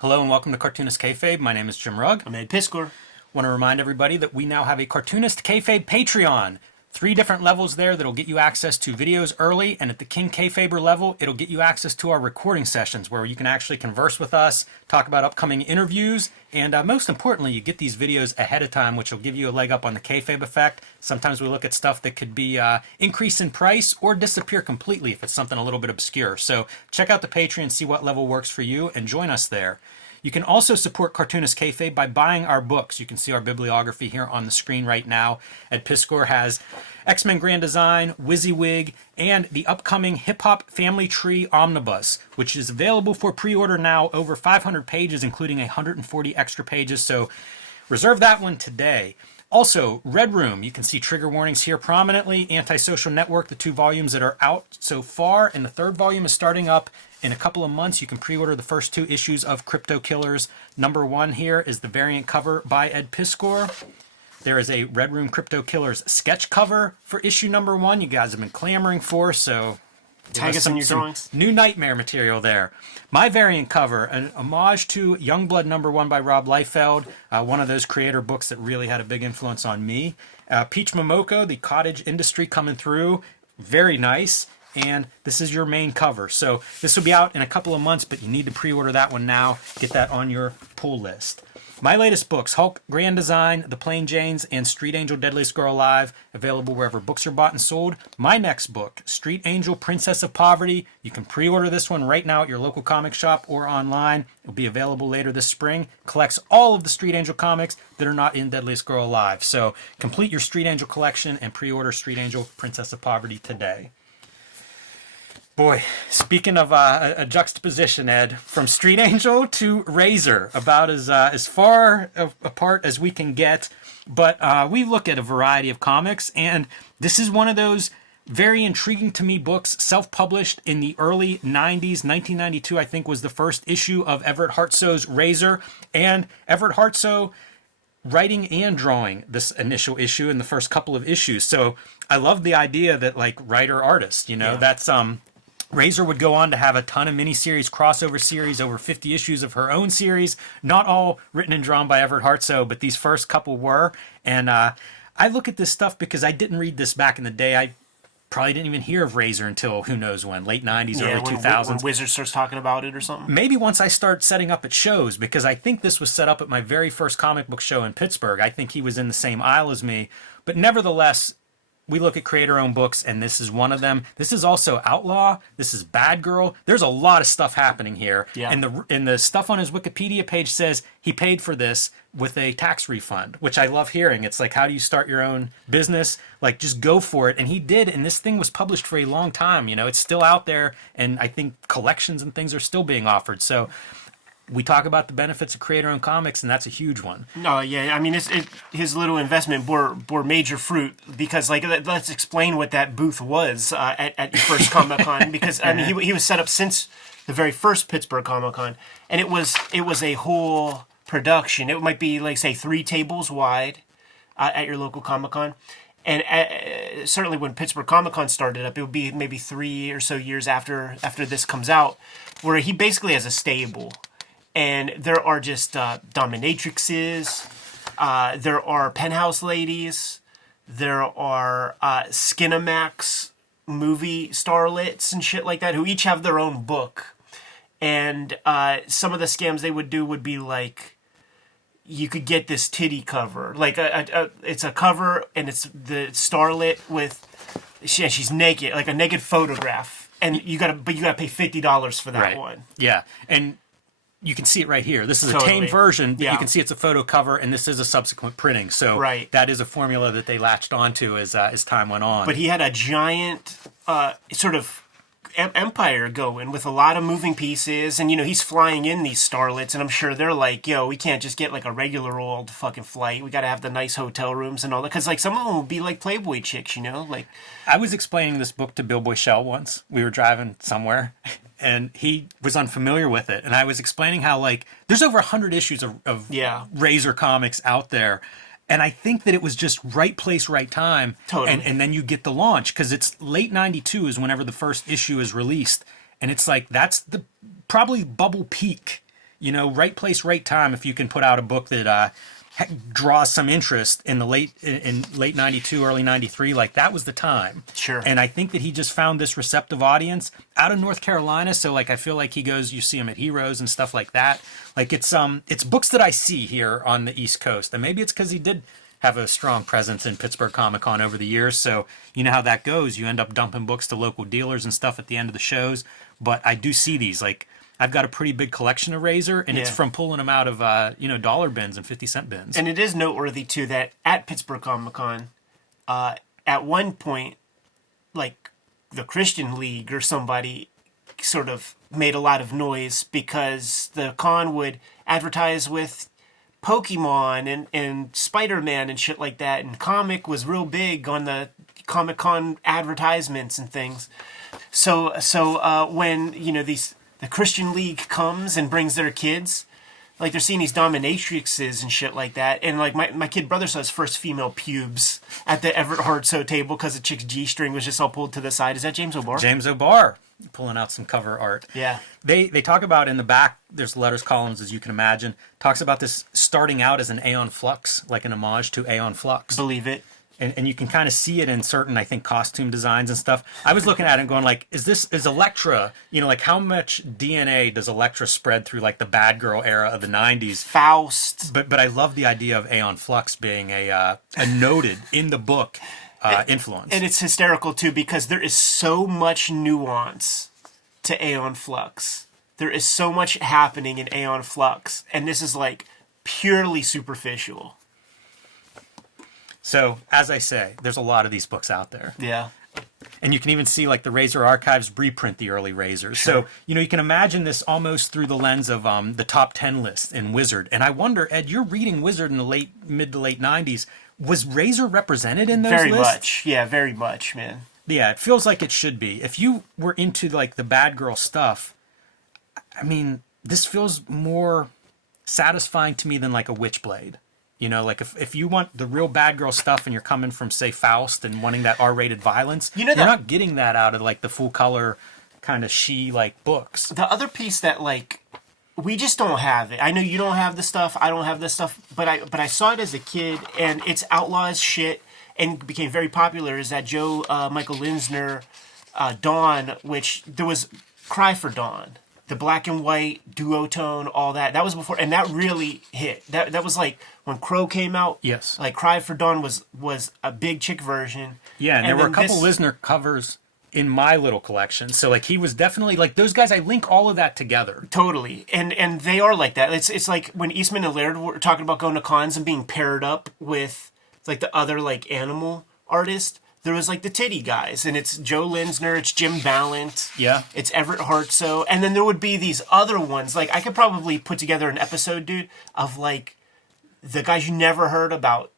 Hello and welcome to Cartoonist Kayfabe. My name is Jim Rugg. I'm Ed Piskor. Want to remind everybody that we now have a Cartoonist Kayfabe Patreon. 3 different levels there that'll get you access to videos early, and at the King Kayfaber level, it'll get you access to our recording sessions where you can actually converse with us, talk about upcoming interviews, and most importantly, you get these videos ahead of time, which will give you a leg up on the Kayfabe effect. Sometimes we look at stuff that could be increase in price or disappear completely if it's something a little bit obscure. So check out the Patreon, see what level works for you, and join us there. You can also support Cartoonist Kayfabe by buying our books. You can see our bibliography here on the screen right now. Ed Piskor has X-Men Grand Design, WYSIWYG, and the upcoming Hip Hop Family Tree Omnibus, which is available for pre-order now, over 500 pages, including 140 extra pages. So reserve that one today. Also, Red Room, you can see trigger warnings here prominently. Antisocial Network, the 2 volumes that are out so far, and the 3rd volume is starting up in a couple of months. You can pre-order the first 2 issues of Crypto Killers. Number 1 here is the variant cover by Ed Piskor. There is a Red Room Crypto Killers sketch cover for issue number 1. You guys have been clamoring for, so tag us in your drawings. New Nightmare material there. My variant cover, an homage to Youngblood number 1 by Rob Liefeld, one of those creator books that really had a big influence on me. Peach Momoko, the cottage industry coming through, very nice. And this is your main cover. So this will be out in a couple of months, but you need to pre-order that one now. Get that on your pull list. My latest books, Hulk Grand Design, The Plain Janes, and Street Angel Deadliest Girl Alive, available wherever books are bought and sold. My next book, Street Angel Princess of Poverty, you can pre-order this one right now at your local comic shop or online. It'll be available later this spring. Collects all of the Street Angel comics that are not in Deadliest Girl Alive. So complete your Street Angel collection and pre-order Street Angel Princess of Poverty today. Boy, speaking of a juxtaposition, Ed, from Street Angel to Razor, about as far apart as we can get. But we look at a variety of comics, and this is one of those very intriguing to me books, self-published in the early 90s. 1992, I think, was the first issue of Everett Hartsoe's Razor, and Everett Hartsoe writing and drawing this initial issue in the first couple of issues. So I love the idea that, like, writer-artist, that's... Razor would go on to have a ton of miniseries, crossover series, over 50 issues of her own series, not all written and drawn by Everett Hartsoe, but these first couple were. And I look at this stuff because I didn't read this back in the day. I probably didn't even hear of Razor until who knows when, late 90s, early 2000s. When Wizard starts talking about it or something? Maybe once I start setting up at shows, because I think this was set up at my very first comic book show in Pittsburgh. I think he was in the same aisle as me. But nevertheless, we look at creator-owned books, and this is one of them. This is also Outlaw. This is Bad Girl. There's a lot of stuff happening here. Yeah. And the stuff on his Wikipedia page says he paid for this with a tax refund, which I love hearing. It's like, how do you start your own business? Like, just go for it. And he did, and this thing was published for a long time. It's still out there, and I think collections and things are still being offered. So we talk about the benefits of creator-owned comics, and that's a huge one. No, yeah, I mean, his little investment bore major fruit because, like, let's explain what that booth was at your first Comic-Con, because, I mean, he was set up since the very first Pittsburgh Comic-Con, and it was a whole production. It might be, like, say, 3 tables wide at your local Comic-Con, and certainly when Pittsburgh Comic-Con started up, it would be maybe 3 or so years after this comes out, where he basically has a stable. And there are just dominatrixes, there are penthouse ladies, there are Skinamax movie starlets and shit like that, who each have their own book. And some of the scams they would do would be like, you could get this titty cover. Like, it's a cover, and it's the starlet with, she's naked, like a naked photograph. And you gotta pay $50 for that right. one. Yeah, and you can see it right here. This is totally. a tame version. Yeah. You can see it's a photo cover, and this is a subsequent printing. So right. That is a formula that they latched onto as time went on. But he had a giant sort of empire going with a lot of moving pieces, and he's flying in these starlets, and I'm sure they're like, yo, we can't just get like a regular old fucking flight. We got to have the nice hotel rooms and all that, because like some of them would be like Playboy chicks, like. I was explaining this book to Bill Boychelle once. We were driving somewhere, and he was unfamiliar with it, and I was explaining how, like, there's over 100 issues of Razor comics out there. And I think that it was just right place, right time. Totally. And then you get the launch, because it's late 92 is whenever the first issue is released. And it's like, that's the probably bubble peak right place, right time. If you can put out a book that draws some interest in late '92, early '93, like that was the time. Sure. And I think that he just found this receptive audience out of North Carolina. So like I feel like he goes, you see him at Heroes and stuff like that. Like it's books that I see here on the East Coast, and maybe it's because he did have a strong presence in Pittsburgh Comic Con over the years. So you know how that goes. You end up dumping books to local dealers and stuff at the end of the shows. But I do see these. Like I've got a pretty big collection of Razor, and it's from pulling them out of dollar bins and 50-cent bins. And it is noteworthy too that at Pittsburgh Comic Con, at one point, like the Christian League or somebody sort of made a lot of noise because the con would advertise with Pokemon and Spider-Man and shit like that, and comic was real big on the Comic Con advertisements and things. So when the Christian League comes and brings their kids, like they're seeing these dominatrixes and shit like that, and like my kid brother saw his first female pubes at the Everett Hartsoe table because the chick's G-string was just all pulled to the side. Is that James O'Barr? James O'Barr pulling out some cover art. Yeah. They talk about in the back, there's letters, columns, as you can imagine, talks about this starting out as an Aeon Flux, like an homage to Aeon Flux. Believe it. And you can kind of see it in certain, I think, costume designs and stuff. I was looking at it and going like, is Elektra, like how much DNA does Elektra spread through like the bad girl era of the 90s? Faust. But I love the idea of Aeon Flux being a noted in the book influence. And it's hysterical too because there is so much nuance to Aeon Flux. There is so much happening in Aeon Flux, and this is like purely superficial. So, as I say, there's a lot of these books out there. Yeah. And you can even see like the Razor Archives reprint the early Razors. Sure. So, you can imagine this almost through the lens of the top 10 list in Wizard. And I wonder, Ed, you're reading Wizard in the mid to late 90s. Was Razor represented in those very lists? Much. Yeah, very much, man. Yeah, it feels like it should be. If you were into like the bad girl stuff, I mean, this feels more satisfying to me than like a Witchblade. Like if you want the real bad girl stuff and you're coming from, say, Faust and wanting that R-rated violence, you're not getting that out of like the full color kind of like books. The other piece that like we just don't have it. I know you don't have the stuff. I don't have the stuff, but I saw it as a kid, and it's Outlaw's shit, and became very popular. Is that Joe Michael Linsner, Dawn, which there was Cry for Dawn. The black and white duotone, all that. That was before, and that really hit. That was like when Crow came out. Yes. Like Cry for Dawn was a big chick version. Yeah, and there were a couple Lisner covers in my little collection. So like he was definitely like those guys. I link all of that together. Totally, and they are like that. It's like when Eastman and Laird were talking about going to cons and being paired up with like the other like animal artist. There was like the titty guys, and it's Joe Linsner, it's Jim Ballant, it's Everett Hartsoe, and then there would be these other ones. Like I could probably put together an episode, dude, of like the guys you never heard about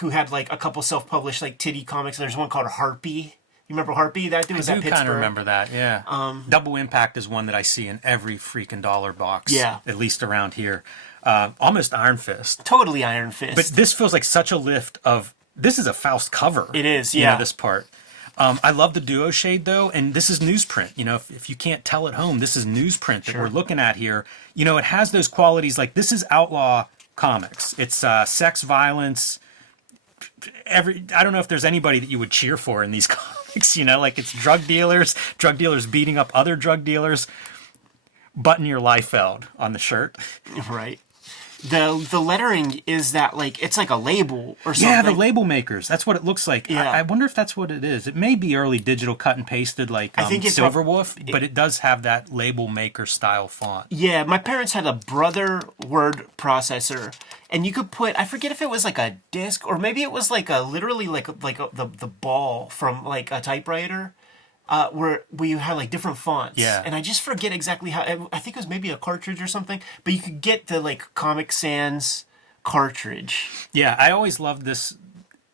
who had like a couple self-published like titty comics. There's one called Harpy. You remember Harpy? That dude was at Pittsburgh. I do kind of remember that, yeah. Double Impact is one that I see in every freaking dollar box, at least around here. Almost Iron Fist. Totally Iron Fist. But this feels like such a lift of... This is a Faust cover. It is, yeah. This part. I love the duo shade, though, and this is newsprint. If you can't tell at home, this is newsprint that we're looking at here. It has those qualities, like this is Outlaw comics. It's sex, violence. I don't know if there's anybody that you would cheer for in these comics, like it's drug dealers beating up other drug dealers. Button your Liefeld on the shirt. Right. The lettering is that like it's like a label or something. Yeah, the label makers. That's what it looks like. Yeah. I wonder if that's what it is. It may be early digital cut and pasted like I think Silverwolf, but it does have that label maker style font. Yeah, my parents had a Brother word processor, and you could put, I forget if it was like a disc or maybe it was like a literally like the ball from like a typewriter. Where you had like different fonts, and I just forget exactly how. I think it was maybe a cartridge or something, but you could get the like Comic Sans cartridge. Yeah, I always loved this.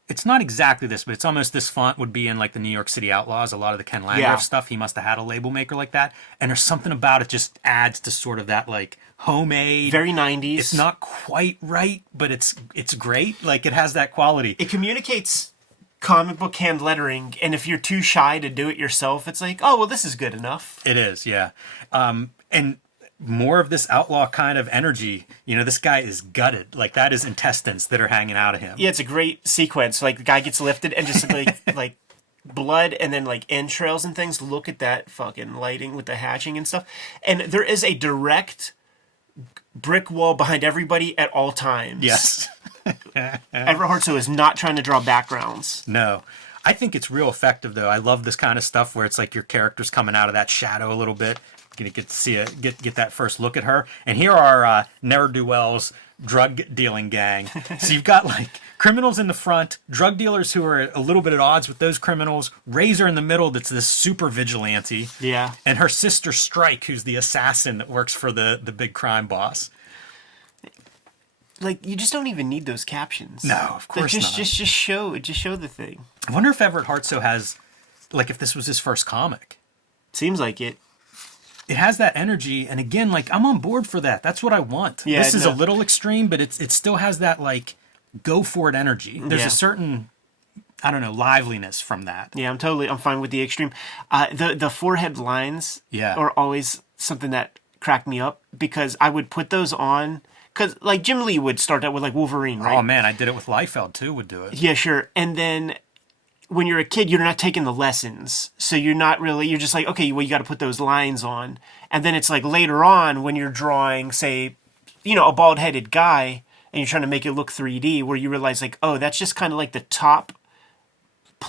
It's not exactly this, but it's almost this font would be in like the New York City Outlaws. A lot of the Ken Landgraf stuff, he must have had a label maker like that, and there's something about it just adds to sort of that like homemade, very 90s. It's not quite right, but it's great. Like it has that quality. It communicates comic book hand lettering, and if you're too shy to do it yourself, it's like, oh well, this is good enough. It is, yeah. And more of this outlaw kind of energy. You know, this guy is gutted. Like, that is intestines that are hanging out of him. Yeah, it's a great sequence. Like, the guy gets lifted and just like blood and then like entrails and things. Look at that fucking lighting with the hatching and stuff. And there is a direct brick wall behind everybody at all times. Yes. Everett Hartsoe is not trying to draw backgrounds. No. I think it's real effective, though. I love this kind of stuff where it's like your character's coming out of that shadow a little bit. You get to see it, get that first look at her. And here are ne'er-do-wells drug dealing gang. So you've got like criminals in the front, drug dealers who are a little bit at odds with those criminals, Razor in the middle that's this super vigilante. Yeah. And her sister Strike, who's the assassin that works for the big crime boss. Like, you just don't even need those captions. No, of course not. Just show the thing. I wonder if Everett Hartsoe has, like, if this was his first comic. Seems like it. It has that energy, and again, like, I'm on board for that. That's what I want. Yeah, this is a little extreme, but it still has that, like, go for it energy. There's Yeah. a certain, I don't know, liveliness from that. Yeah, I'm fine with the extreme. The forehead lines Yeah. are always something that cracked me up, because I would put those on, because like Jim Lee would start out with like Wolverine, right? Oh man, I did it with Liefeld too. Would do it. Yeah, sure. And then when you're a kid, you're not taking the lessons, so you're just like, okay, well, you got to put those lines on, and then it's like later on when you're drawing, say, a bald-headed guy, and you're trying to make it look 3D, where you realize like, oh, that's just kind of like the top.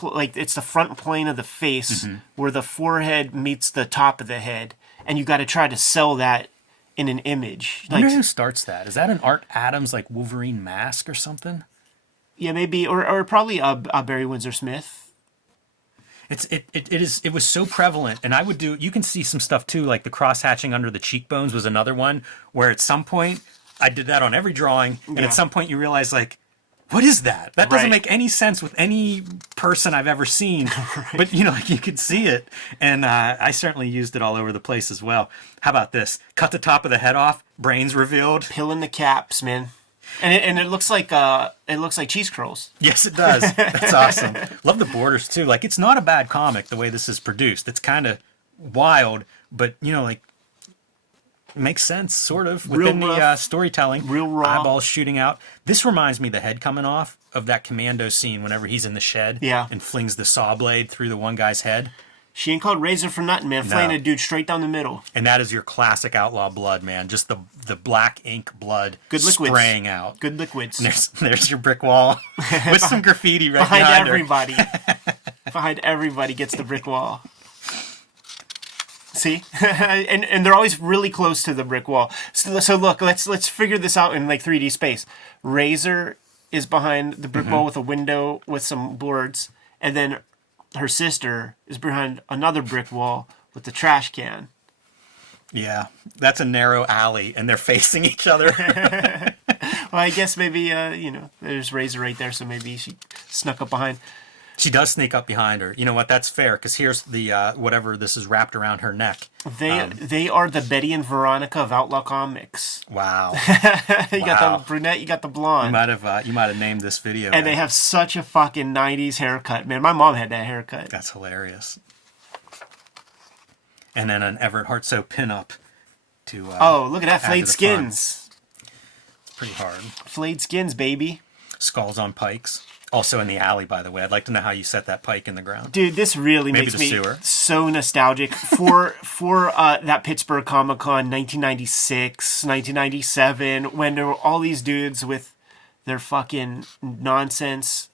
Like, it's the front plane of the face where the forehead meets the top of the head, and you got to try to sell that in an image. I wonder who starts that. Is that an Art Adams like Wolverine mask or something? Yeah, maybe, or probably Barry Windsor Smith. It was so prevalent, and I would do. You can see some stuff too, like the cross hatching under the cheekbones was another one where at some point I did that on every drawing, and Yeah. at some point you realize like, what is that? That doesn't Right. make any sense with any person I've ever seen. But like you could see it, and I certainly used it all over the place as well. How about this? Cut the top of the head off, brains revealed. Pill in the caps, man. And it looks like cheese curls. Yes, it does. That's awesome. Love the borders too. Like, it's not a bad comic the way this is produced. It's kind of wild, but like makes sense sort of within the storytelling. Real raw. Eyeballs shooting out. This reminds me of the head coming off of that commando scene whenever he's in the shed. Yeah. And flings the saw blade through the one guy's head. She ain't called Razor for nothing, man. Flaying a dude straight down the middle. And that is your classic outlaw blood, man. Just the black ink blood Good liquids. spraying out. Good liquids. And there's your brick wall with some graffiti right Behind behind her. everybody. Behind everybody gets the brick wall. See? and they're always really close to the brick wall. So look, let's figure this out in like 3D space. Razor is behind the brick wall with a window with some boards, and then her sister is behind another brick wall with the trash can. Yeah, that's a narrow alley, and they're facing each other. Well, I guess maybe, there's Razor right there, so maybe she snuck up behind. She does sneak up behind her. You know what? That's fair, because here's the whatever this is wrapped around her neck. They are the Betty and Veronica of Outlaw Comics. Wow. You got the brunette, you got the blonde. You might have named this video. And they have such a fucking 90s haircut, man. My mom had that haircut. That's hilarious. And then an Everett Hartsoe pinup to. Oh, look at that. add Flayed to the fun. skins. It's pretty hard. Flayed skins, baby. Skulls on pikes. Also in the alley, by the way. I'd like to know how you set that pike in the ground. Dude, this really Maybe makes the me sewer. so nostalgic for that Pittsburgh Comic Con 1996, 1997, when there were all these dudes with their fucking nonsense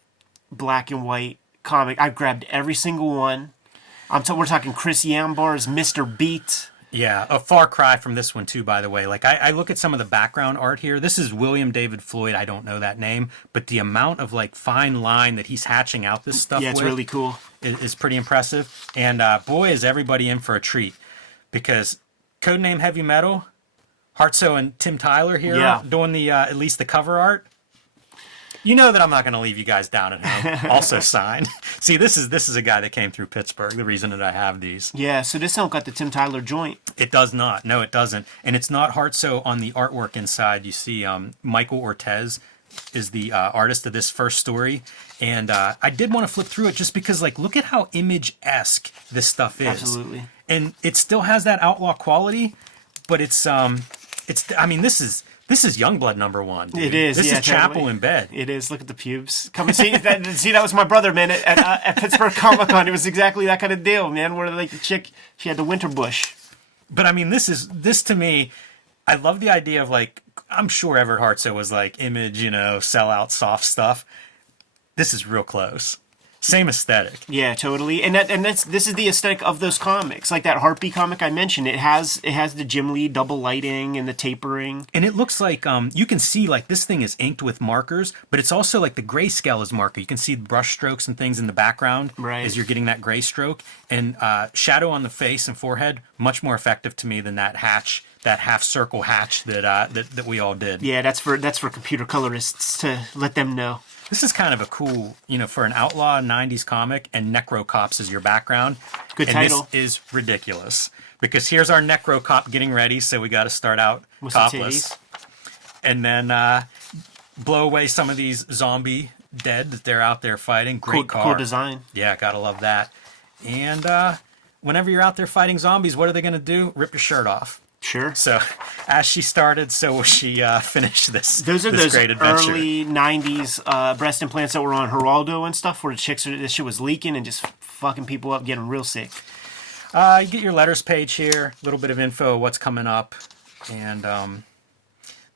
black and white comic. I grabbed every single one. We're talking Chris Yambar's Mr. Beat. Yeah, a far cry from this one too, by the way. Like I look at some of the background art here. This is William David Floyd. I don't know that name, but the amount of like fine line that he's hatching out this stuff Yeah, it's with really cool. is pretty impressive. And boy, is everybody in for a treat, because Codename Heavy Metal, Hartsoe and Tim Tyler here doing the at least the cover art. You know that I'm not going to leave you guys down at home. Also signed. See, this is a guy that came through Pittsburgh. The reason that I have these. Yeah, so this don't got the Tim Tyler joint. It does not. No, it doesn't. And it's not Hartsoe on the artwork inside. You see Michael Ortez is the artist of this first story. And I did want to flip through it just because, like, look at how Image-esque this stuff is. Absolutely. And it still has that outlaw quality, but it's I mean, this is Youngblood #1. Dude. It is. This yeah, is Chapel in bed. It is. Look at the pubes. Come and see that. See, that was my brother, man, at Pittsburgh Comic Con. It was exactly that kind of deal, man. Where like the chick, she had the winter bush. But I mean, this to me, I love the idea of like, I'm sure Everett Hartsoe was like Image, sell out soft stuff. This is real close. Same aesthetic. Yeah, totally. And this is the aesthetic of those comics. Like that Heartbeat comic I mentioned, it has the Jim Lee double lighting and the tapering. And it looks like you can see like this thing is inked with markers, but it's also like the grayscale is marker. You can see brush strokes and things in the background as you're getting that gray stroke. And shadow on the face and forehead, much more effective to me than that hatch, that half circle hatch that we all did. Yeah, that's for computer colorists to let them know. This is kind of a cool, for an outlaw 90s comic, and Necrocops is your background. Good title. This is ridiculous. Because here's our Necrocop getting ready, so we got to start out with topless. And then blow away some of these zombie dead that they're out there fighting. Great car. Cool design. Yeah, gotta love that. And whenever you're out there fighting zombies, what are they going to do? Rip your shirt off. Sure. So, as she started, so will she finish this. Those are this those great adventure. early '90s breast implants that were on Geraldo and stuff, where this shit was leaking and just fucking people up, getting real sick. You get your letters page here, a little bit of info, what's coming up, and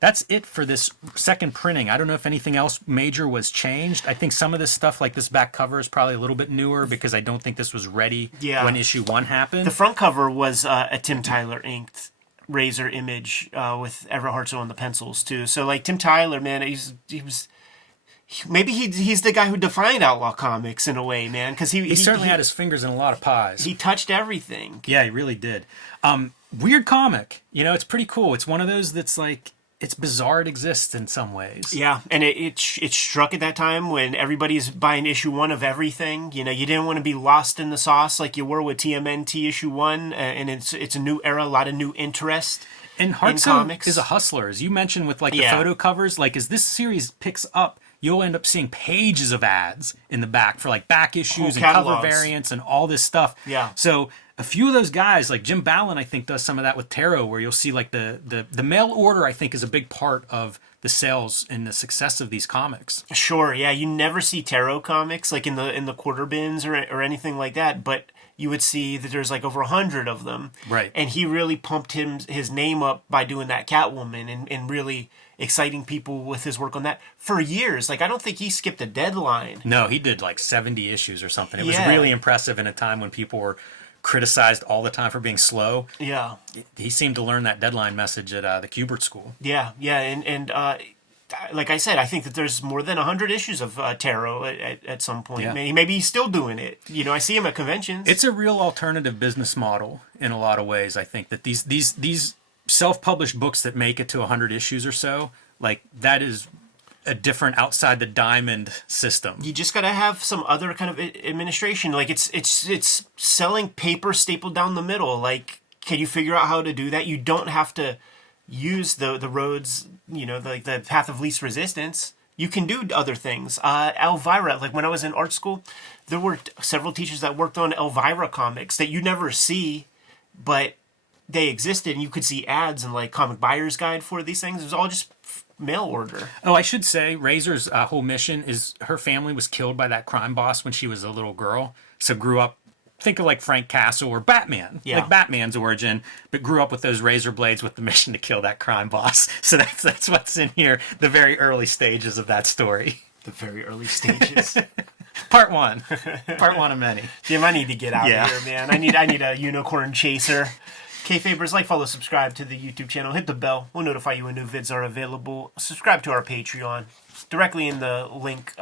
that's it for this second printing. I don't know if anything else major was changed. I think some of this stuff, like this back cover, is probably a little bit newer because I don't think this was ready when issue 1 happened. The front cover was a Tim Tyler inked Razor image with Everett Hartsoe on the pencils too. So like Tim Tyler, man, he's the guy who defined Outlaw Comics in a way, man, because he certainly had his fingers in a lot of pies. He touched everything. Yeah, he really did. Weird comic, it's pretty cool. It's one of those that's like, it's bizarre it exists in some ways. Yeah, and it struck at that time when everybody's buying issue 1 of everything. You didn't want to be lost in the sauce like you were with TMNT issue 1, and it's a new era, a lot of new interest. And Hartsoe is a hustler, as you mentioned with like the photo covers. Like as this series picks up, you'll end up seeing pages of ads in the back for like back issues and cover variants and all this stuff. Yeah. So a few of those guys, like Jim Ballin, I think does some of that with Tarot, where you'll see like the mail order, I think, is a big part of the sales and the success of these comics. Sure, yeah. You never see Tarot comics like in the quarter bins or anything like that, but you would see that there's like over 100 of them. Right. And he really pumped his name up by doing that Catwoman and really exciting people with his work on that for years. Like, I don't think he skipped a deadline. No, he did like 70 issues or something. It was really impressive in a time when people were criticized all the time for being slow. Yeah. He seemed to learn that deadline message at the Kubert School. Yeah, and like I said, I think that there's more than 100 issues of Tarot at some point. Yeah. Maybe he's still doing it. I see him at conventions. It's a real alternative business model in a lot of ways. I think that these self-published books that make it to 100 issues or so, like that is a different outside the diamond system. You just got to have some other kind of administration. Like it's selling paper stapled down the middle. Like, can you figure out how to do that? You don't have to use the roads, like the path of least resistance. You can do other things. Elvira, like when I was in art school, there were several teachers that worked on Elvira comics that you never see, but they existed, and you could see ads and like Comic Buyer's Guide for these things. It was all just mail order. Oh, I should say, Razor's whole mission is her family was killed by that crime boss when she was a little girl, so grew up. Think of like Frank Castle or Batman, like Batman's origin, but grew up with those razor blades with the mission to kill that crime boss. So that's what's in here, the very early stages of that story. The very early stages. Part one of many. Jim, I need to get out of here, man. I need a unicorn chaser. Kayfabers, like, follow, subscribe to the YouTube channel. Hit the bell. We'll notify you when new vids are available. Subscribe to our Patreon. Directly in the link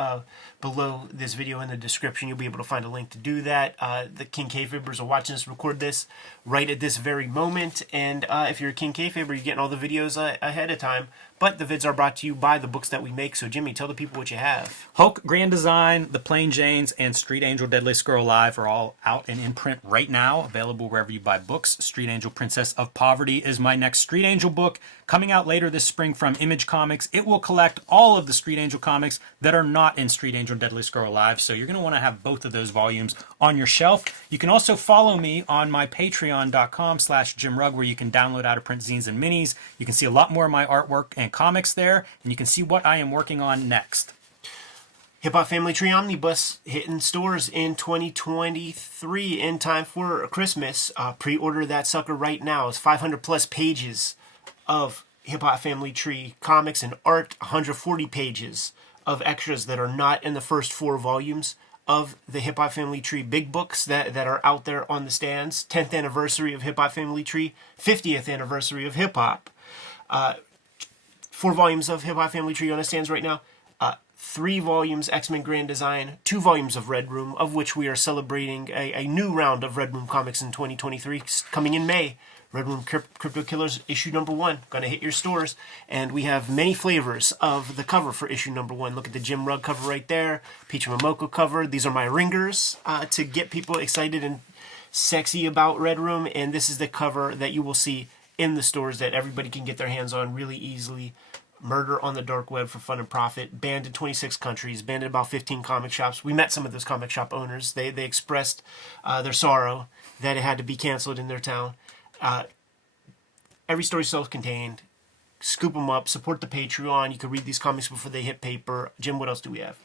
below this video in the description, you'll be able to find a link to do that. The King Kayfabers are watching us record this right at this very moment. And if you're a King Kayfaber, you're getting all the videos ahead of time. But the vids are brought to you by the books that we make. So, Jimmy, tell the people what you have. Hulk Grand Design, The Plain Janes, and Street Angel Deadliest Girl Live are all out and in print right now, available wherever you buy books. Street Angel Princess of Poverty is my next Street Angel book, coming out later this spring from Image Comics. It will collect all of the Street Street Angel comics that are not in Street Angel and Deadliest Girl Alive. So you're going to want to have both of those volumes on your shelf. You can also follow me on my patreon.com/JimRugg, where you can download out-of-print zines and minis. You can see a lot more of my artwork and comics there, and you can see what I am working on next. Hip Hop Family Tree Omnibus hitting stores in 2023 in time for Christmas. Pre-order that sucker right now. It's 500 plus pages of Hip Hop Family Tree comics and art, 140 pages of extras that are not in the first 4 volumes of the Hip Hop Family Tree big books that are out there on the stands. 10th anniversary of Hip Hop Family Tree, 50th anniversary of hip hop. 4 volumes of Hip Hop Family Tree on the stands right now. 3 volumes X-Men Grand Design, 2 volumes of Red Room, of which we are celebrating a new round of Red Room comics in 2023, coming in May. Red Room Crypto Killers, issue number 1, going to hit your stores. And we have many flavors of the cover for issue number 1. Look at the Jim Rugg cover right there, Peach Momoko cover. These are my ringers to get people excited and sexy about Red Room. And this is the cover that you will see in the stores that everybody can get their hands on really easily. Murder on the Dark Web for Fun and Profit, banned in 26 countries, banned in about 15 comic shops. We met some of those comic shop owners. They expressed their sorrow that it had to be canceled in their town. Every story self-contained. Scoop them up. Support the Patreon. You can read these comics before they hit paper. Jim, what else do we have?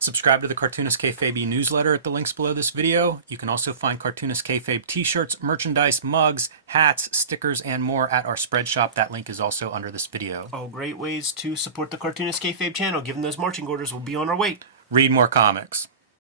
Subscribe to the Cartoonist Kayfabe newsletter at the links below this video. You can also find Cartoonist Kayfabe t-shirts, merchandise, mugs, hats, stickers, and more at our spread shop. That link is also under this video. Oh, great ways to support the Cartoonist Kayfabe channel. Given those marching orders, we'll be on our way. Read more comics.